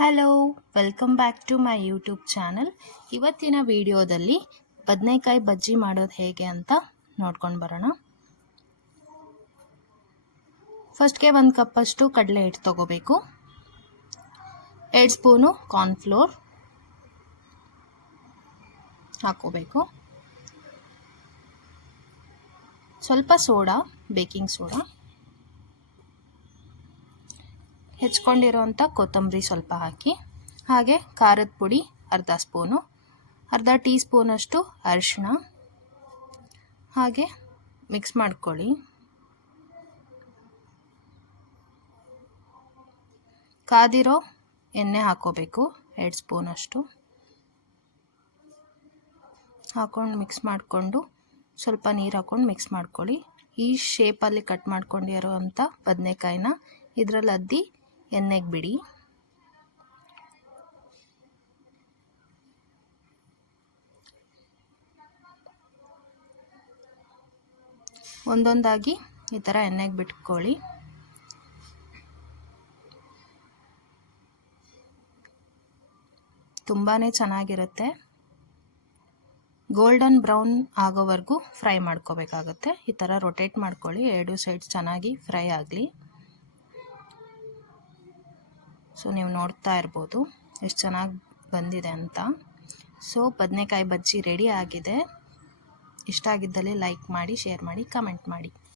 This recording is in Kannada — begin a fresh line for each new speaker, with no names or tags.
Hello welcome back to my YouTube channel ಇವತ್ತಿನ ವಿಡಿಯೋದಲ್ಲಿ ಬದನೆಕಾಯಿ ಬಜ್ಜಿ ಮಾಡೋದು ಹೇಗೆ ಅಂತ ನೋಡ್ಕೊಂಡು ಬರೋಣ. ಫಸ್ಟ್ಗೆ ಒಂದು ಕಪ್ಪಷ್ಟು ಕಡಲೆ ಹಿಟ್ಟು ತೊಗೋಬೇಕು. ಎರಡು ಸ್ಪೂನು ಕಾರ್ನ್ಫ್ಲೋರ್ ಹಾಕೋಬೇಕು. ಸ್ವಲ್ಪ ಸೋಡಾ ಬೇಕಿಂಗ್ ಸೋಡಾ ಹೆಚ್ಕೊಂಡಿರೋಂಥ ಕೊತ್ತಂಬರಿ ಸ್ವಲ್ಪ ಹಾಕಿ, ಹಾಗೆ ಖಾರದ ಪುಡಿ ಅರ್ಧ ಸ್ಪೂನು, ಅರ್ಧ ಟೀ ಸ್ಪೂನಷ್ಟು ಅರಿಶಿಣ, ಹಾಗೆ ಮಿಕ್ಸ್ ಮಾಡ್ಕೊಳ್ಳಿ. ಕಾದಿರೋ ಎಣ್ಣೆ ಹಾಕೋಬೇಕು, ಎರಡು ಸ್ಪೂನಷ್ಟು. ಹಾಕೊಂಡು ಮಿಕ್ಸ್ ಮಾಡಿಕೊಂಡು ಸ್ವಲ್ಪ ನೀರು ಹಾಕ್ಕೊಂಡು ಮಿಕ್ಸ್ ಮಾಡ್ಕೊಳ್ಳಿ. ಈ ಶೇಪಲ್ಲಿ ಕಟ್ ಮಾಡ್ಕೊಂಡಿರೋ ಅಂಥ ಬದನೆಕಾಯಿನ ಇದರಲ್ಲಿ ಅದ್ದಿ ಎಣ್ಣೆಗೆ ಬಿಡಿ. ಒಂದೊಂದಾಗಿ ಈ ಥರ ಎಣ್ಣೆಗೆ ಬಿಟ್ಕೊಳ್ಳಿ. ತುಂಬಾ ಚೆನ್ನಾಗಿರುತ್ತೆ. ಗೋಲ್ಡನ್ ಬ್ರೌನ್ ಆಗೋವರೆಗೂ ಫ್ರೈ ಮಾಡ್ಕೋಬೇಕಾಗುತ್ತೆ. ಈ ಥರ ರೊಟೇಟ್ ಮಾಡ್ಕೊಳ್ಳಿ. ಎರಡು ಸೈಡ್ಸ್ ಚೆನ್ನಾಗಿ ಫ್ರೈ ಆಗಲಿ. ಸೊ ನೀವು ನೋಡ್ತಾ ಇರ್ಬೋದು ಎಷ್ಟು ಚೆನ್ನಾಗಿ ಬಂದಿದೆ ಅಂತ. ಸೊ ಬದನೆಕಾಯಿ ಬಜ್ಜಿ ರೆಡಿ ಆಗಿದೆ. ಇಷ್ಟ ಆಗಿದ್ದಲ್ಲಿ ಲೈಕ್ ಮಾಡಿ ಶೇರ್ ಮಾಡಿ ಕಮೆಂಟ್ ಮಾಡಿ.